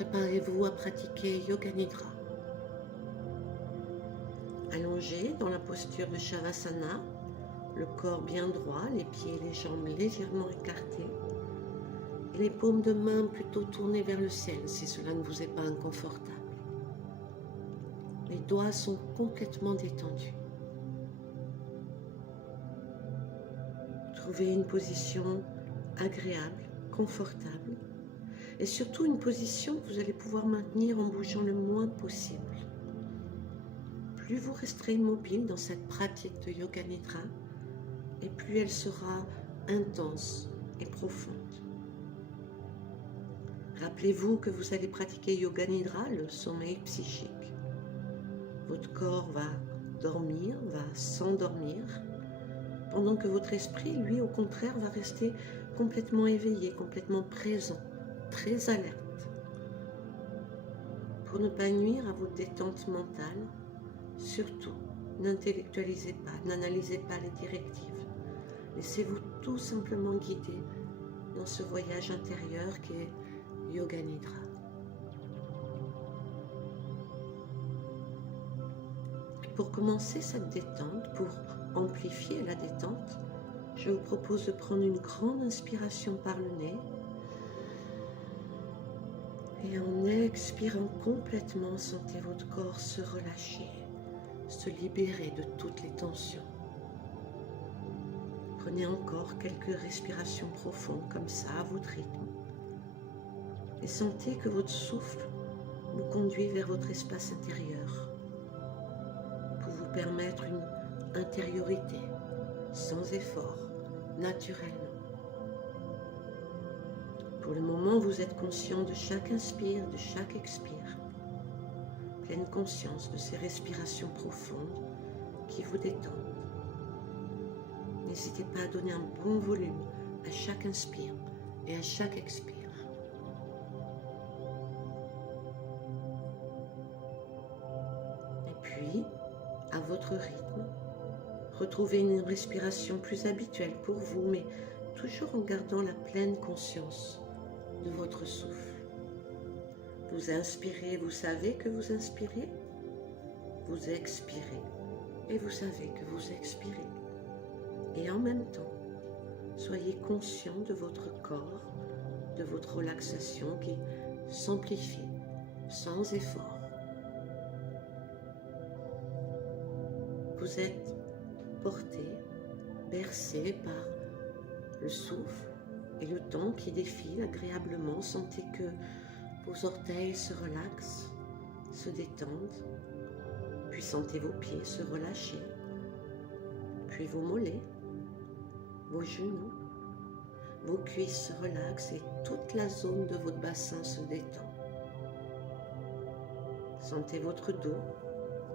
Préparez-vous à pratiquer Yoga Nidra. Allongé dans la posture de Shavasana, le corps bien droit, les pieds et les jambes légèrement écartés et les paumes de main plutôt tournées vers le ciel si cela ne vous est pas inconfortable. Les doigts sont complètement détendus. Trouvez une position agréable, confortable et surtout une position que vous allez pouvoir maintenir en bougeant le moins possible. Plus vous resterez immobile dans cette pratique de Yoga Nidra, et plus elle sera intense et profonde. Rappelez-vous que vous allez pratiquer Yoga Nidra, le sommeil psychique. Votre corps va dormir, va s'endormir, pendant que votre esprit, lui, au contraire, va rester complètement éveillé, complètement présent, très alerte. Pour ne pas nuire à votre détente mentale, surtout, n'intellectualisez pas, n'analysez pas les directives. Laissez-vous tout simplement guider dans ce voyage intérieur qui est Yoga Nidra. Pour commencer cette détente, pour amplifier la détente, je vous propose de prendre une grande inspiration par le nez et en expirant complètement, sentez votre corps se relâcher, se libérer de toutes les tensions. Prenez encore quelques respirations profondes comme ça à votre rythme et sentez que votre souffle vous conduit vers votre espace intérieur pour vous permettre une intériorité sans effort, naturellement. Pour le moment, vous êtes conscient de chaque inspire, de chaque expire, pleine conscience de ces respirations profondes qui vous détendent. N'hésitez pas à donner un bon volume à chaque inspire et à chaque expire. Et puis, à votre rythme, retrouvez une respiration plus habituelle pour vous, mais toujours en gardant la pleine conscience de votre souffle. Vous inspirez, vous savez que vous inspirez. Vous expirez et vous savez que vous expirez. Et en même temps, soyez conscient de votre corps, de votre relaxation qui s'amplifie sans effort. Vous êtes porté, bercé par le souffle et le temps qui défile agréablement. Sentez que vos orteils se relaxent, se détendent, puis sentez vos pieds se relâcher, puis vos mollets, vos genoux, vos cuisses se relaxent et toute la zone de votre bassin se détend. Sentez votre dos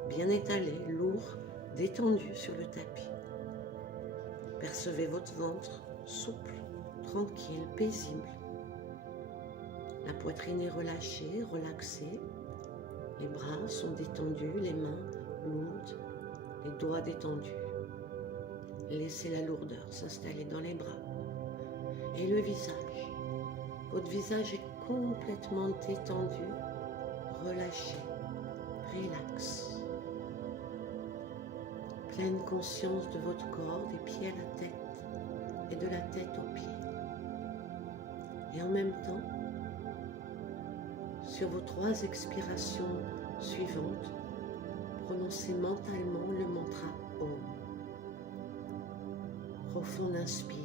bien étalé, lourd, détendu sur le tapis. Percevez votre ventre souple, tranquille, paisible. La poitrine est relâchée, relaxée. Les bras sont détendus, les mains lourdes, les doigts détendus. Laissez la lourdeur s'installer dans les bras. Et le visage. Votre visage est complètement détendu, relâché, relax. Pleine conscience de votre corps, des pieds à la tête et de la tête aux pieds. Et en même temps, sur vos 3 expirations suivantes, prononcez mentalement le mantra Om. Profond inspire.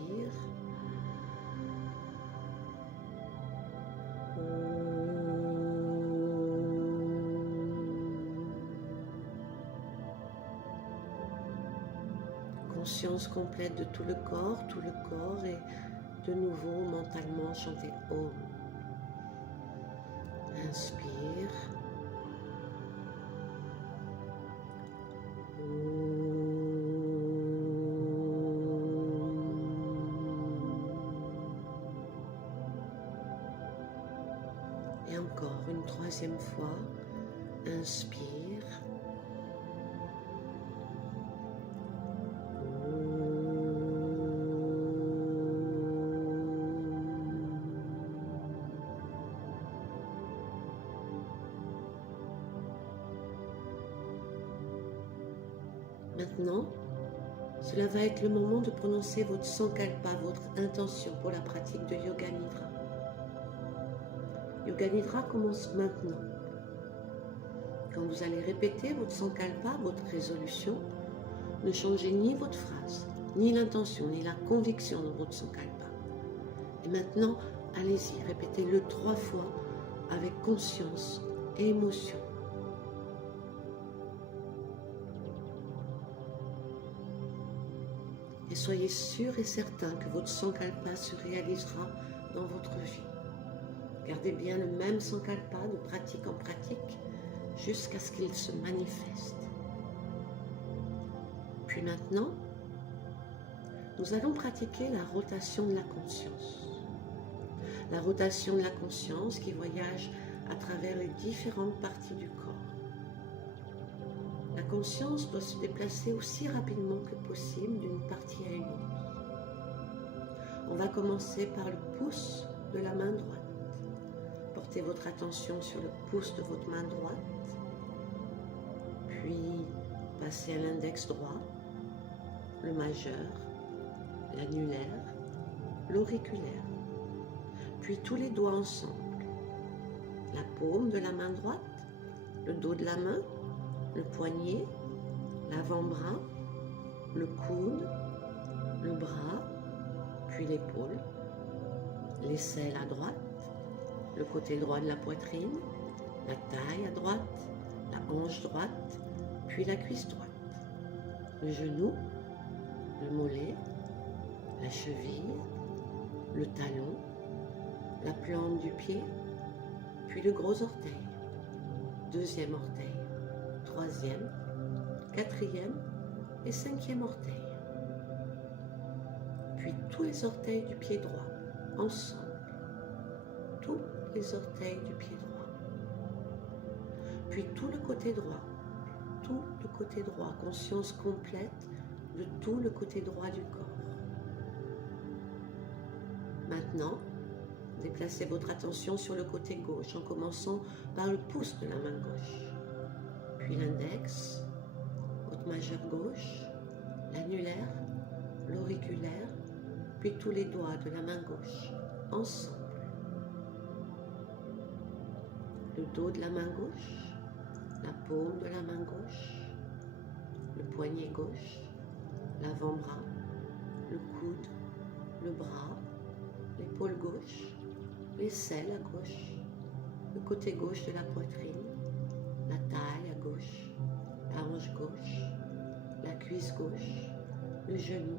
Conscience complète de tout le corps et de nouveau mentalement chantez Om. Inspire. Et encore une 3e fois, inspire. Maintenant, cela va être le moment de prononcer votre sankalpa, votre intention pour la pratique de Yoga Nidra. Yoga Nidra commence maintenant. Quand vous allez répéter votre sankalpa, votre résolution, ne changez ni votre phrase, ni l'intention, ni la conviction de votre sankalpa. Et maintenant, allez-y, répétez-le 3 fois avec conscience et émotion. Et soyez sûr et certain que votre sankalpa se réalisera dans votre vie. Gardez bien le même sankalpa de pratique en pratique jusqu'à ce qu'il se manifeste. Puis maintenant, nous allons pratiquer la rotation de la conscience. La rotation de la conscience qui voyage à travers les différentes parties du corps. La conscience doit se déplacer aussi rapidement que possible d'une partie à une autre. On va commencer par le pouce de la main droite. Portez votre attention sur le pouce de votre main droite, puis passez à l'index droit, le majeur, l'annulaire, l'auriculaire, puis tous les doigts ensemble. La paume de la main droite, le dos de la main, le poignet, l'avant-bras, le coude, le bras, puis l'épaule, l'aisselle à droite, le côté droit de la poitrine, la taille à droite, la hanche droite, puis la cuisse droite, le genou, le mollet, la cheville, le talon, la plante du pied, puis le gros orteil, deuxième orteil, troisième, quatrième et cinquième orteil. Puis tous les orteils du pied droit, ensemble. Tous les orteils du pied droit. Puis tout le côté droit. Tout le côté droit. Conscience complète de tout le côté droit du corps. Maintenant, déplacez votre attention sur le côté gauche en commençant par le pouce de la main gauche. Puis l'index, votre majeur gauche, l'annulaire, l'auriculaire, puis tous les doigts de la main gauche, ensemble. Le dos de la main gauche, la paume de la main gauche, le poignet gauche, l'avant-bras, le coude, le bras, l'épaule gauche, l'aisselle à gauche, le côté gauche de la poitrine, la taille à gauche, la hanche gauche, la cuisse gauche, le genou,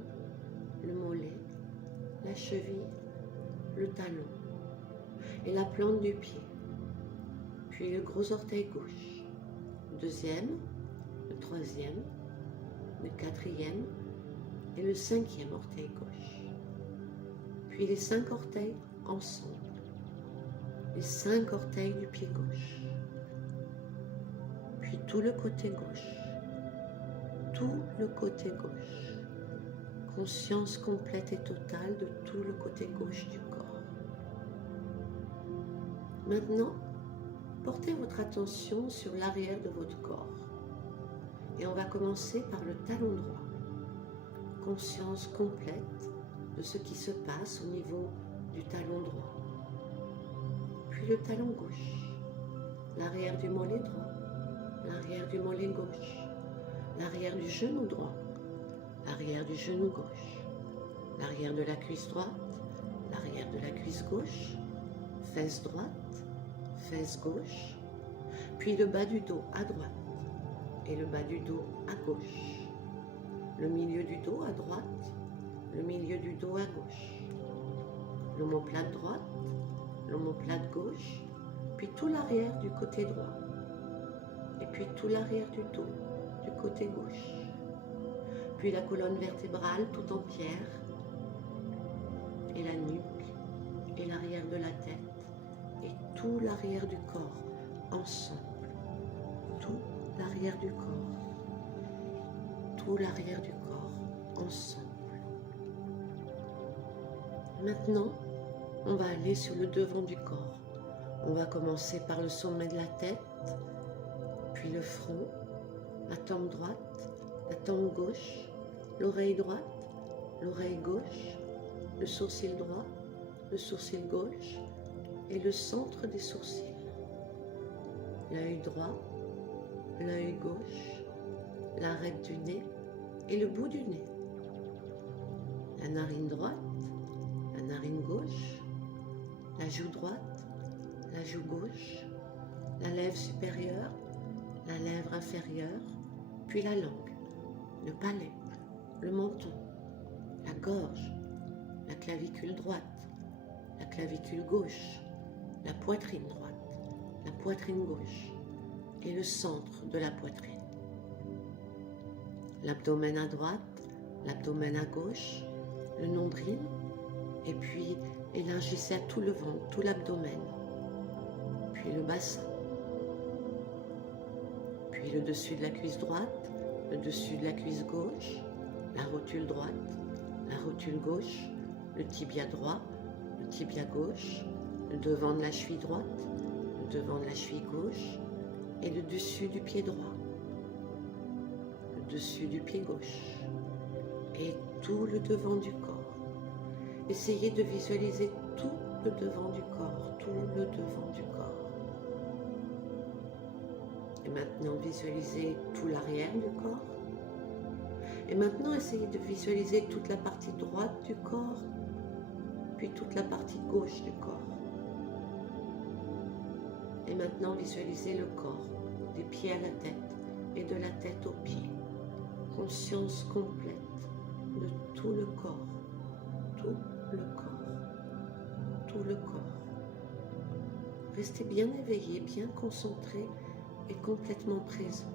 le mollet, la cheville, le talon et la plante du pied, puis le gros orteil gauche, le deuxième, le troisième, le quatrième et le cinquième orteil gauche, puis les 5 orteils ensemble, les 5 orteils du pied gauche, puis tout le côté gauche, tout le côté gauche, conscience complète et totale de tout le côté gauche du corps. Maintenant, portez votre attention sur l'arrière de votre corps et on va commencer par le talon droit. Conscience complète de ce qui se passe au niveau du talon droit. Puis le talon gauche, l'arrière du mollet droit, l'arrière du mollet gauche, l'arrière du genou droit, l'arrière du genou gauche, l'arrière de la cuisse droite, l'arrière de la cuisse gauche, fesse droite, fesse gauche, puis le bas du dos à droite et le bas du dos à gauche, le milieu du dos à droite, le milieu du dos à gauche, l'omoplate droite, l'omoplate gauche, puis tout l'arrière du côté droit, et puis tout l'arrière du dos du côté gauche, puis la colonne vertébrale tout entière, et la nuque, et l'arrière de la tête, et tout l'arrière du corps, ensemble, tout l'arrière du corps, tout l'arrière du corps, ensemble. Maintenant, on va aller sur le devant du corps. On va commencer par le sommet de la tête, puis le front, la tempe droite, la tempe gauche, l'oreille droite, l'oreille gauche, le sourcil droit, le sourcil gauche et le centre des sourcils. L'œil droit, l'œil gauche, l'arête du nez et le bout du nez. La narine droite, la narine gauche, la joue droite, la joue gauche, la lèvre supérieure, la lèvre inférieure, puis la langue, le palais, le menton, la gorge, la clavicule droite, la clavicule gauche, la poitrine droite, la poitrine gauche et le centre de la poitrine. L'abdomen à droite, l'abdomen à gauche, le nombril, et puis élargissez à tout le ventre, tout l'abdomen, puis le bassin, puis le dessus de la cuisse droite, le dessus de la cuisse gauche, la rotule droite, la rotule gauche, le tibia droit, le tibia gauche, le devant de la cheville droite, le devant de la cheville gauche et le dessus du pied droit, le dessus du pied gauche et tout le devant du corps. Essayez de visualiser tout le devant du corps, tout le devant du corps. Et maintenant, visualisez tout l'arrière du corps. Et maintenant, essayez de visualiser toute la partie droite du corps, puis toute la partie gauche du corps. Et maintenant, visualisez le corps, des pieds à la tête et de la tête aux pieds. Conscience complète de tout le corps, tout le corps, tout le corps. Restez bien éveillé, bien concentré et complètement présent.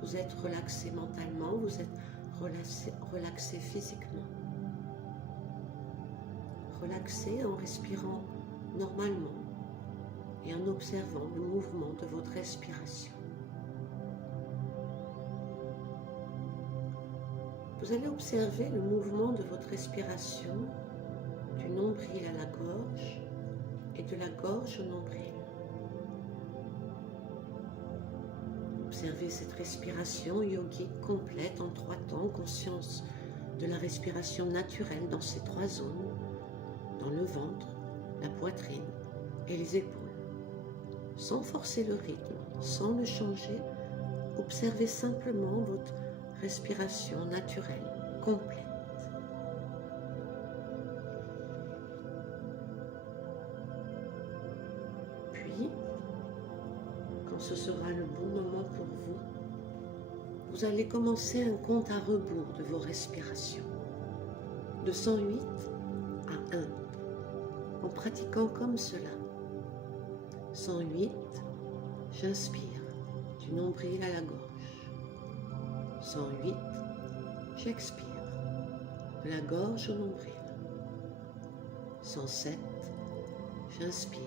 Vous êtes relaxé mentalement, vous êtes relaxé physiquement. Relaxé en respirant normalement et en observant le mouvement de votre respiration. Vous allez observer le mouvement de votre respiration du nombril à la gorge et de la gorge au nombril. Observez cette respiration yogique complète en 3 temps, conscience de la respiration naturelle dans ces 3 zones, dans le ventre, la poitrine et les épaules. Sans forcer le rythme, sans le changer, observez simplement votre respiration naturelle, complète. Puis, quand ce sera le bon moment pour vous, vous allez commencer un compte à rebours de vos respirations, de 108 à 1, en pratiquant comme cela. 108, j'inspire du nombril à la gorge. 108, j'expire de la gorge au nombril. 107, j'inspire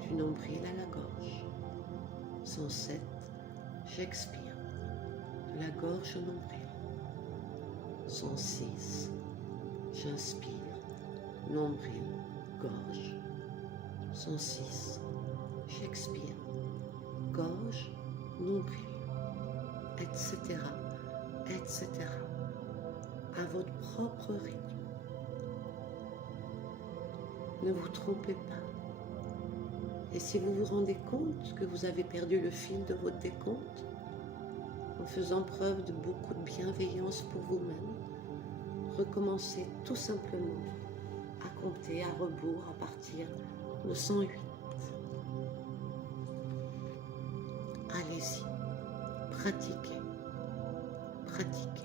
du nombril à la gorge. 107, j'expire de la gorge au nombril. 106, j'inspire, nombril, gorge. 106, j'expire, gorge, nombril, etc., etc., à votre propre rythme. Ne vous trompez pas. Et si vous vous rendez compte que vous avez perdu le fil de votre décompte, en faisant preuve de beaucoup de bienveillance pour vous-même, recommencez tout simplement à compter à rebours à partir de 108. Allez-y, pratiquez, pratiquez.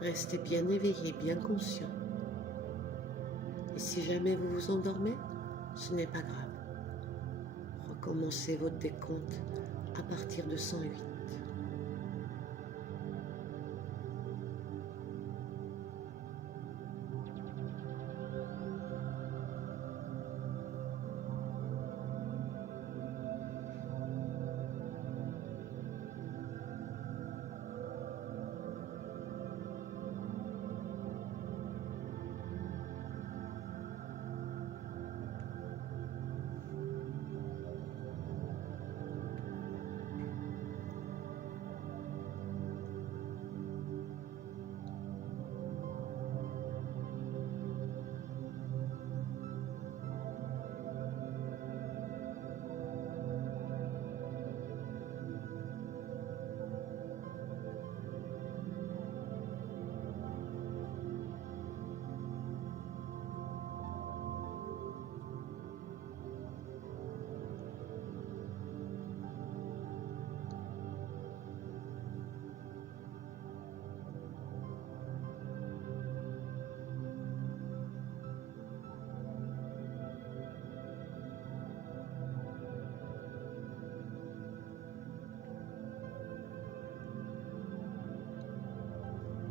Restez bien éveillé, bien conscient. Et si jamais vous vous endormez, ce n'est pas grave. Recommencez votre décompte à partir de 108.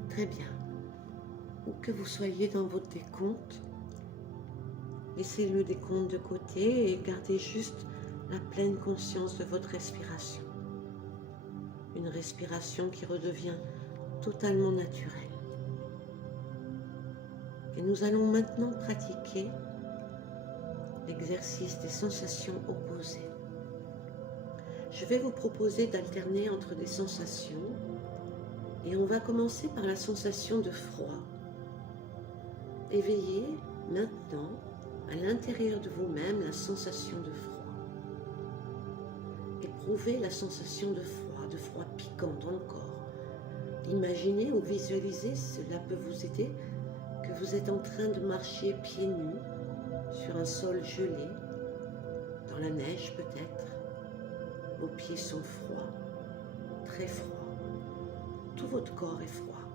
Très bien. Où que vous soyez dans votre décompte, laissez le décompte de côté et gardez juste la pleine conscience de votre respiration. Une respiration qui redevient totalement naturelle. Et nous allons maintenant pratiquer l'exercice des sensations opposées. Je vais vous proposer d'alterner entre des sensations et on va commencer par la sensation de froid. Éveillez maintenant à l'intérieur de vous-même la sensation de froid. Éprouvez la sensation de froid piquant dans le corps. Imaginez ou visualisez, cela peut vous aider, que vous êtes en train de marcher pieds nus sur un sol gelé, dans la neige peut-être. Vos pieds sont froids, très froids. Tout votre corps est froid,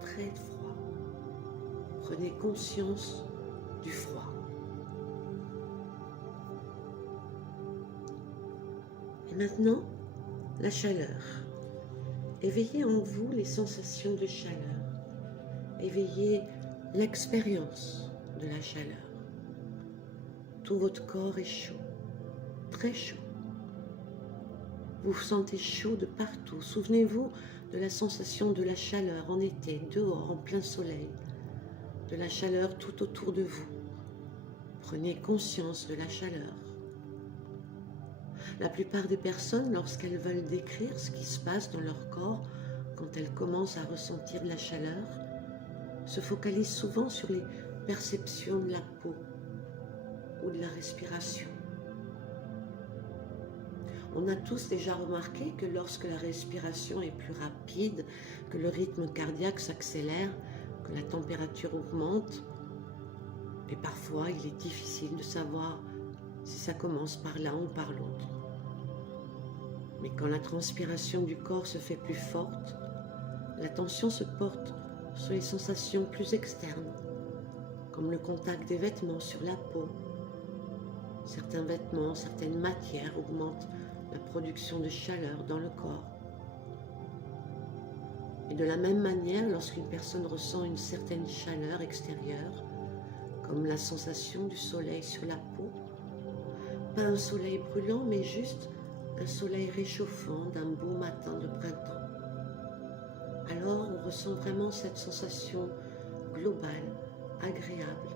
très froid. Prenez conscience du froid. Et maintenant, la chaleur. Éveillez en vous les sensations de chaleur. Éveillez l'expérience de la chaleur. Tout votre corps est chaud, très chaud. Vous vous sentez chaud de partout. Souvenez-vous de la sensation de la chaleur en été, dehors, en plein soleil. De la chaleur tout autour de vous. Prenez conscience de la chaleur. La plupart des personnes, lorsqu'elles veulent décrire ce qui se passe dans leur corps, quand elles commencent à ressentir de la chaleur, se focalisent souvent sur les perceptions de la peau ou de la respiration. On a tous déjà remarqué que lorsque la respiration est plus rapide, que le rythme cardiaque s'accélère, que la température augmente, et parfois il est difficile de savoir si ça commence par l'un ou par l'autre. Mais quand la transpiration du corps se fait plus forte, l'attention se porte sur les sensations plus externes, comme le contact des vêtements sur la peau. Certains vêtements, certaines matières augmentent la production de chaleur dans le corps. Et de la même manière, lorsqu'une personne ressent une certaine chaleur extérieure, comme la sensation du soleil sur la peau, pas un soleil brûlant, mais juste un soleil réchauffant d'un beau matin de printemps. Alors on ressent vraiment cette sensation globale, agréable,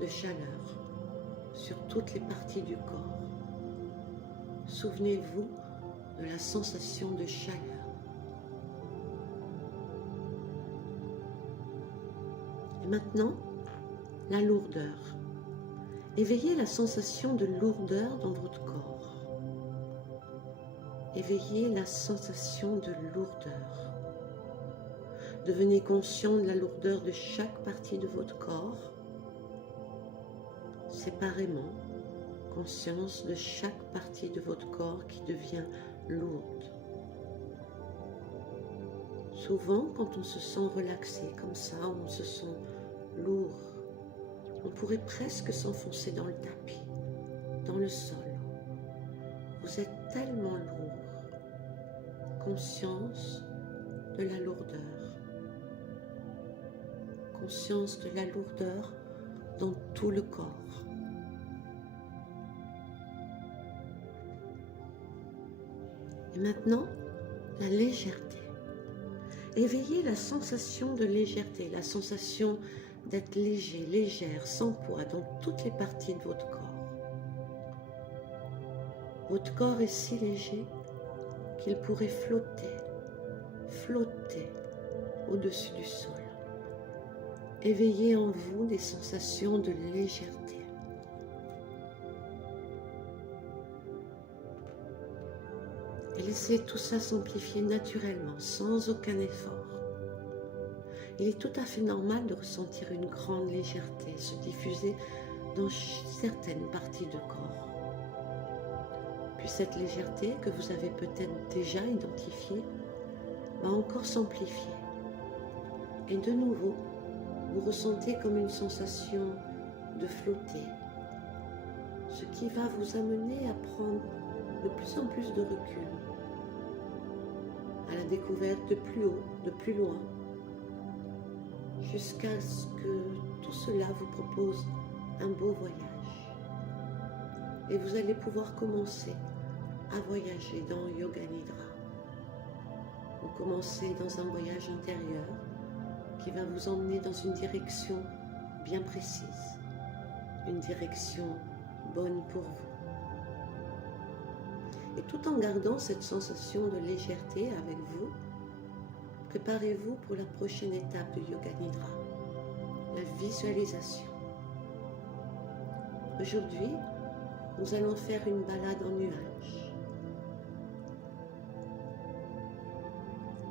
de chaleur sur toutes les parties du corps. Souvenez-vous de la sensation de chaleur. Et maintenant, la lourdeur. Éveillez la sensation de lourdeur dans votre corps. Éveillez la sensation de lourdeur. Devenez conscient de la lourdeur de chaque partie de votre corps, séparément. Conscience de chaque partie de votre corps qui devient lourde. Souvent, quand on se sent relaxé comme ça, on se sent lourd, on pourrait presque s'enfoncer dans le tapis, dans le sol. Vous êtes tellement lourd. Conscience de la lourdeur. Conscience de la lourdeur dans tout le corps. Et maintenant, la légèreté. Éveillez la sensation de légèreté, la sensation d'être léger, légère, sans poids dans toutes les parties de votre corps. Votre corps est si léger qu'il pourrait flotter au-dessus du sol. Éveillez en vous des sensations de légèreté. Et laissez tout ça s'amplifier naturellement, sans aucun effort. Il est tout à fait normal de ressentir une grande légèreté se diffuser dans certaines parties du corps. Puis cette légèreté que vous avez peut-être déjà identifiée va encore s'amplifier. Et de nouveau, vous ressentez comme une sensation de flotter, ce qui va vous amener à prendre de plus en plus de recul, à la découverte de plus haut, de plus loin, jusqu'à ce que tout cela vous propose un beau voyage. Et vous allez pouvoir commencer à voyager dans Yoga Nidra. Vous commencez dans un voyage intérieur qui va vous emmener dans une direction bien précise, une direction bonne pour vous. Et tout en gardant cette sensation de légèreté avec vous, préparez-vous pour la prochaine étape de Yoga Nidra, la visualisation. Aujourd'hui, nous allons faire une balade en nuage.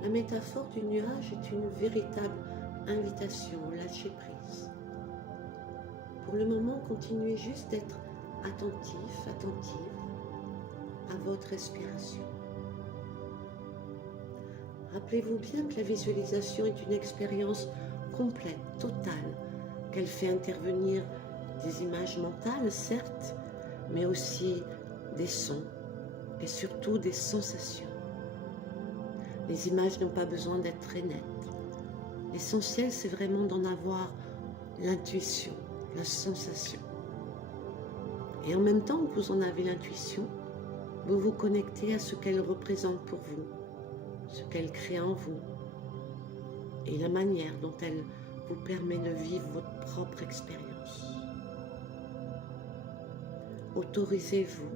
La métaphore du nuage est une véritable invitation au lâcher prise. Pour le moment, continuez juste d'être attentif, attentive à votre respiration. Rappelez-vous bien que la visualisation est une expérience complète, totale, qu'elle fait intervenir des images mentales, certes, mais aussi des sons et surtout des sensations. Les images n'ont pas besoin d'être très nettes. L'essentiel, c'est vraiment d'en avoir l'intuition, la sensation. Et en même temps que vous en avez l'intuition, vous vous connectez à ce qu'elle représente pour vous, ce qu'elle crée en vous, et la manière dont elle vous permet de vivre votre propre expérience. Autorisez-vous,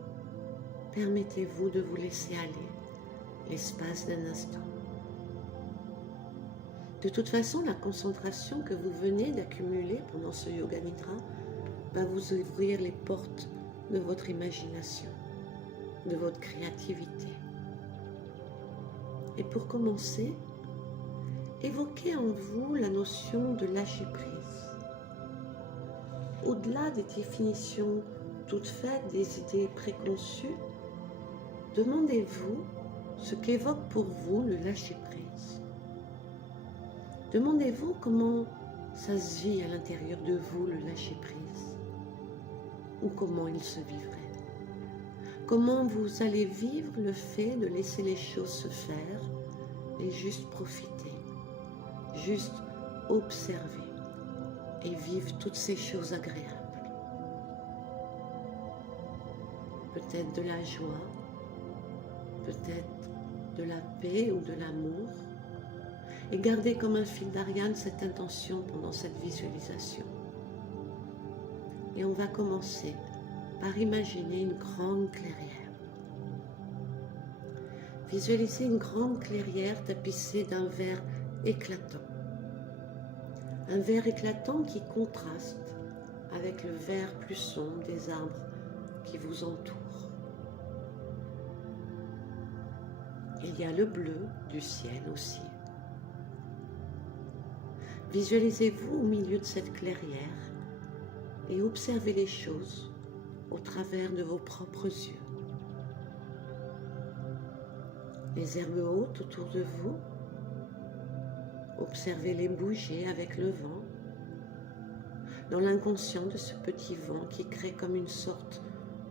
permettez-vous de vous laisser aller l'espace d'un instant. De toute façon, la concentration que vous venez d'accumuler pendant ce Yoga Nidra va vous ouvrir les portes de votre imagination, de votre créativité. Et pour commencer, évoquez en vous la notion de lâcher prise. Au-delà des définitions toutes faites, des idées préconçues, demandez-vous ce qu'évoque pour vous le lâcher prise. Demandez-vous comment ça se vit à l'intérieur de vous le lâcher prise, ou comment il se vivrait. Comment vous allez vivre le fait de laisser les choses se faire et juste profiter, juste observer et vivre toutes ces choses agréables. Peut-être de la joie, peut-être de la paix ou de l'amour, et gardez comme un fil d'Ariane cette intention pendant cette visualisation. Et on va commencer par imaginer une grande clairière. Visualisez une grande clairière tapissée d'un vert éclatant. Un vert éclatant qui contraste avec le vert plus sombre des arbres qui vous entourent. Il y a le bleu du ciel aussi. Visualisez-vous au milieu de cette clairière et observez les choses au travers de vos propres yeux. Les herbes hautes autour de vous, observez-les bouger avec le vent, dans l'inconscient de ce petit vent qui crée comme une sorte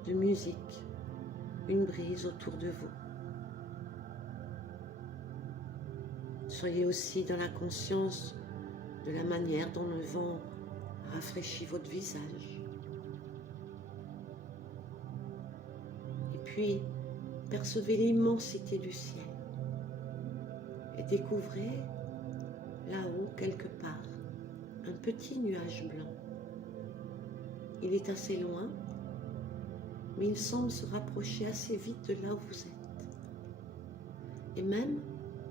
de musique une brise autour de vous. Soyez aussi dans la conscience de la manière dont le vent rafraîchit votre visage. Et puis, percevez l'immensité du ciel et découvrez là-haut, quelque part, un petit nuage blanc. Il est assez loin, mais il semble se rapprocher assez vite de là où vous êtes, et même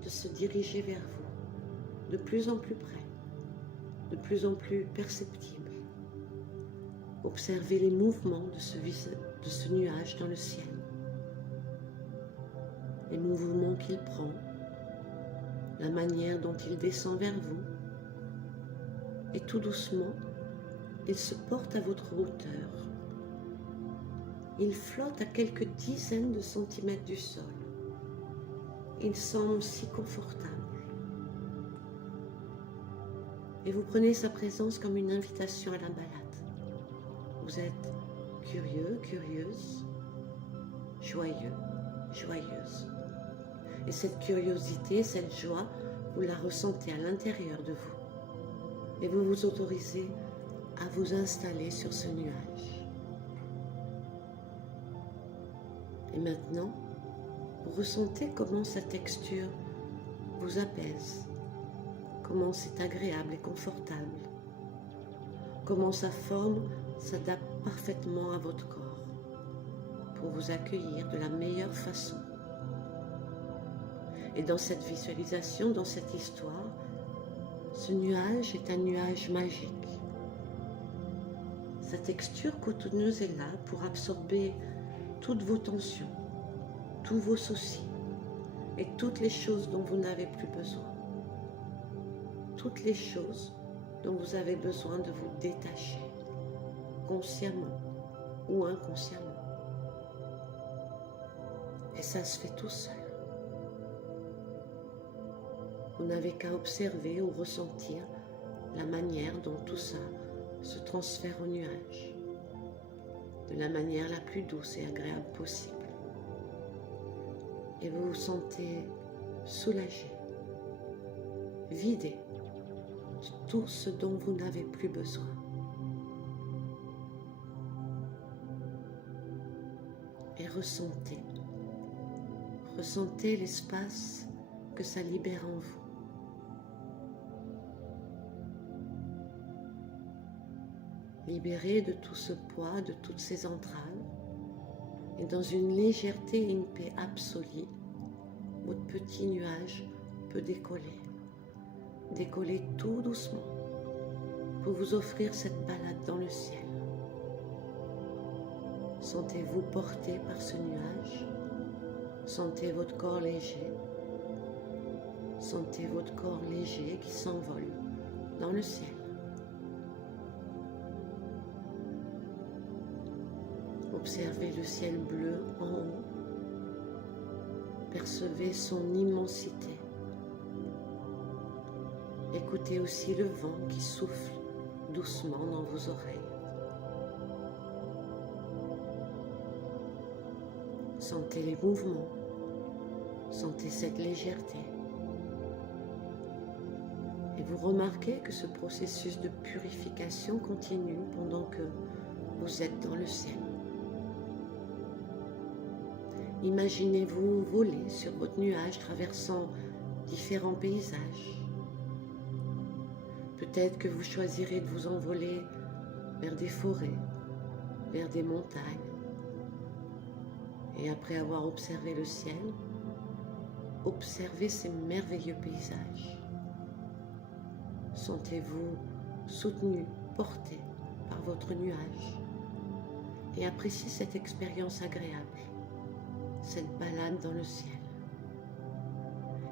de se diriger vers vous, de plus en plus près, de plus en plus perceptible. Observez les mouvements de ce nuage dans le ciel, les mouvements qu'il prend, la manière dont il descend vers vous, et tout doucement, il se porte à votre hauteur. Il flotte à quelques dizaines de centimètres du sol. Il semble si confortable. Et vous prenez sa présence comme une invitation à la balade. Vous êtes curieux, curieuse, joyeux, joyeuse. Et cette curiosité, cette joie, vous la ressentez à l'intérieur de vous. Et vous vous autorisez à vous installer sur ce nuage. Et maintenant, vous ressentez comment sa texture vous apaise, comment c'est agréable et confortable, comment sa forme s'adapte parfaitement à votre corps pour vous accueillir de la meilleure façon. Et dans cette visualisation, dans cette histoire, ce nuage est un nuage magique. Sa texture cotonneuse est là pour absorber toutes vos tensions, tous vos soucis et toutes les choses dont vous n'avez plus besoin. Toutes les choses dont vous avez besoin de vous détacher, consciemment ou inconsciemment. Et ça se fait tout seul. Vous n'avez qu'à observer ou ressentir la manière dont tout ça se transfère au nuage, de la manière la plus douce et agréable possible. Et vous vous sentez soulagé, vidé de tout ce dont vous n'avez plus besoin. Et ressentez l'espace que ça libère en vous. Libéré de tout ce poids, de toutes ces entraves, et dans une légèreté et une paix absolue, votre petit nuage peut décoller. Décoller tout doucement pour vous offrir cette balade dans le ciel. Sentez-vous porté par ce nuage. Sentez votre corps léger. Sentez votre corps léger qui s'envole dans le ciel. Observez le ciel bleu en haut. Percevez son immensité. Écoutez aussi le vent qui souffle doucement dans vos oreilles. Sentez les mouvements. Sentez cette légèreté. Et vous remarquez que ce processus de purification continue pendant que vous êtes dans le ciel. Imaginez-vous voler sur votre nuage traversant différents paysages. Peut-être que vous choisirez de vous envoler vers des forêts, vers des montagnes. Et après avoir observé le ciel, observez ces merveilleux paysages. Sentez-vous soutenu, porté par votre nuage et appréciez cette expérience agréable, cette balade dans le ciel.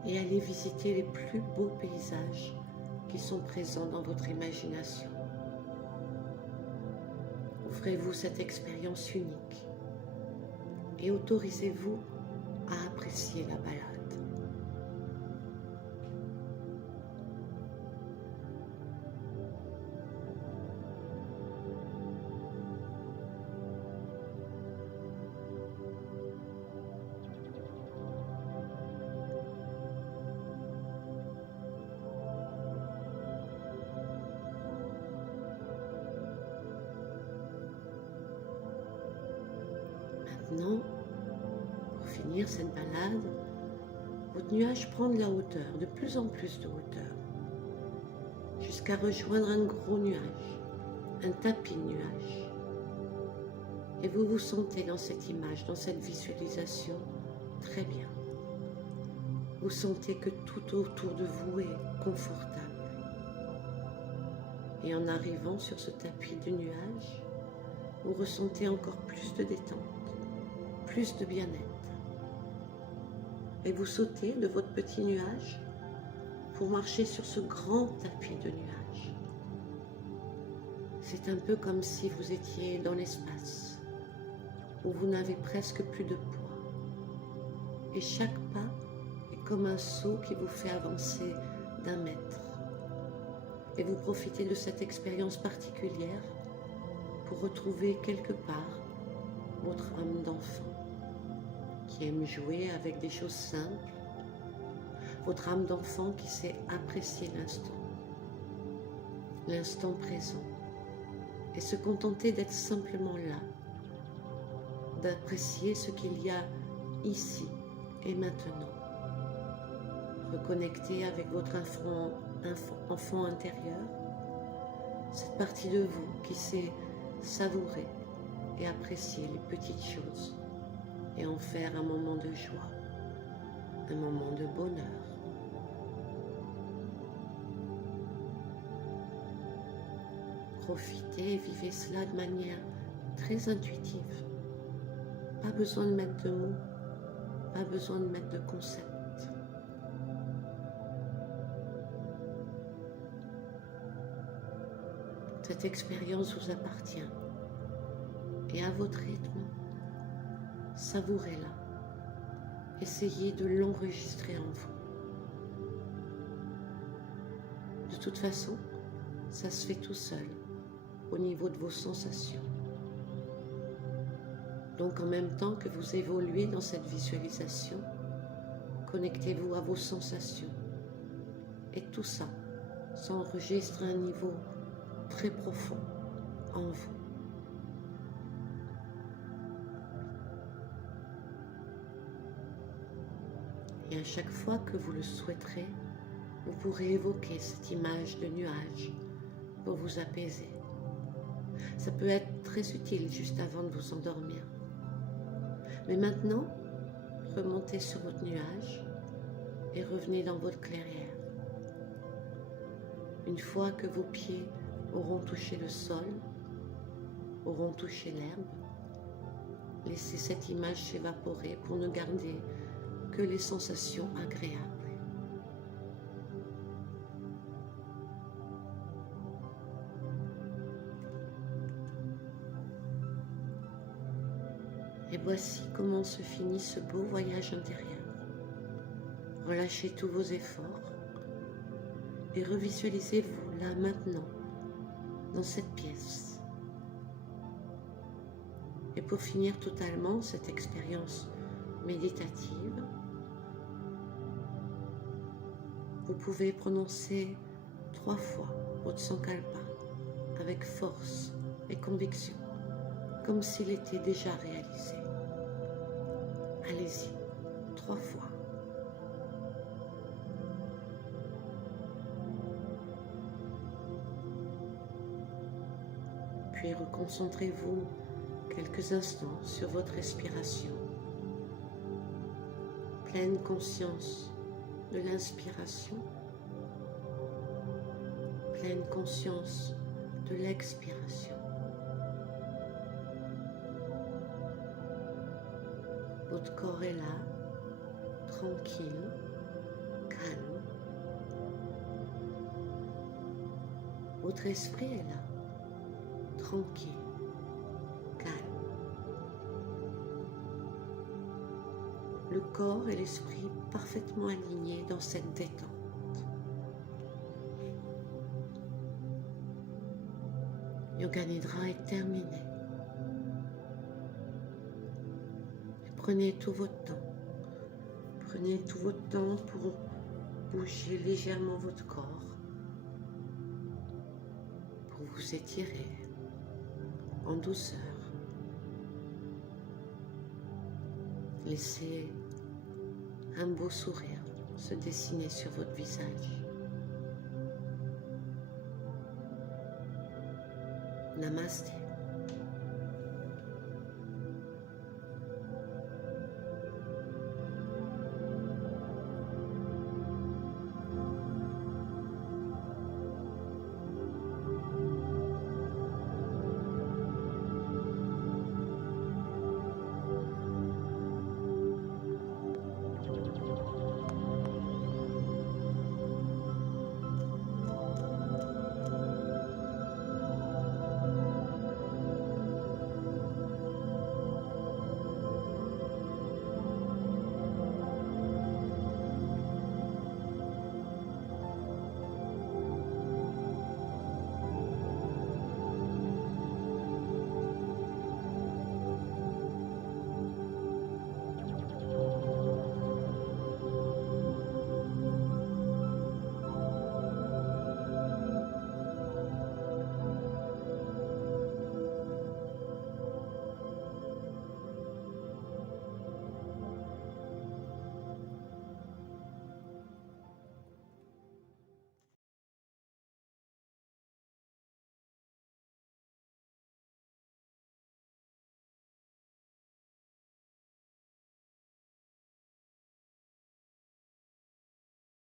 Et allez visiter les plus beaux paysages qui sont présents dans votre imagination. Offrez-vous cette expérience unique et autorisez-vous à apprécier la balade. Maintenant, pour finir cette balade, votre nuage prend de la hauteur, de plus en plus de hauteur, jusqu'à rejoindre un gros nuage, un tapis de nuages. Et vous vous sentez dans cette image, dans cette visualisation, très bien. Vous sentez que tout autour de vous est confortable. Et en arrivant sur ce tapis de nuages, vous ressentez encore plus de détente, plus de bien-être. Et vous sautez de votre petit nuage pour marcher sur ce grand tapis de nuages. C'est un peu comme si vous étiez dans l'espace, où vous n'avez presque plus de poids. Et chaque pas est comme un saut qui vous fait avancer d'1 mètre. Et vous profitez de cette expérience particulière pour retrouver quelque part votre âme d'enfant qui aime jouer avec des choses simples, votre âme d'enfant qui sait apprécier l'instant présent, et se contenter d'être simplement là, d'apprécier ce qu'il y a ici et maintenant. Reconnecter avec votre enfant intérieur, cette partie de vous qui sait savourer et apprécier les petites choses et en faire un moment de joie, un moment de bonheur. Profitez et vivez cela de manière très intuitive. Pas besoin de mettre de mots, pas besoin de mettre de concepts. Cette expérience vous appartient et à votre rythme, savourez-la. Essayez de l'enregistrer en vous. De toute façon, ça se fait tout seul au niveau de vos sensations. Donc en même temps que vous évoluez dans cette visualisation, connectez-vous à vos sensations. Et tout ça s'enregistre à un niveau très profond en vous. Et à chaque fois que vous le souhaiterez, vous pourrez évoquer cette image de nuage pour vous apaiser. Ça peut être très utile juste avant de vous endormir. Mais maintenant, remontez sur votre nuage et revenez dans votre clairière. Une fois que vos pieds auront touché le sol, auront touché l'herbe, laissez cette image s'évaporer pour ne garder que les sensations agréables. Et voici comment se finit ce beau voyage intérieur. Relâchez tous vos efforts et revisualisez-vous là maintenant, dans cette pièce. Et pour finir totalement cette expérience méditative, vous pouvez prononcer 3 fois votre Sankalpa avec force et conviction, comme s'il était déjà réalisé. Allez-y, 3 fois. Puis reconcentrez-vous quelques instants sur votre respiration. Pleine conscience de l'inspiration, pleine conscience de l'expiration. Votre corps est là, tranquille, calme. Votre esprit est là, tranquille, calme. Le corps et l'esprit parfaitement alignés dans cette détente. Yoga Nidra est terminé. Et prenez tout votre temps. Prenez tout votre temps pour bouger légèrement votre corps, pour vous étirer en douceur. Laissez un beau sourire se dessiner sur votre visage. Namasté.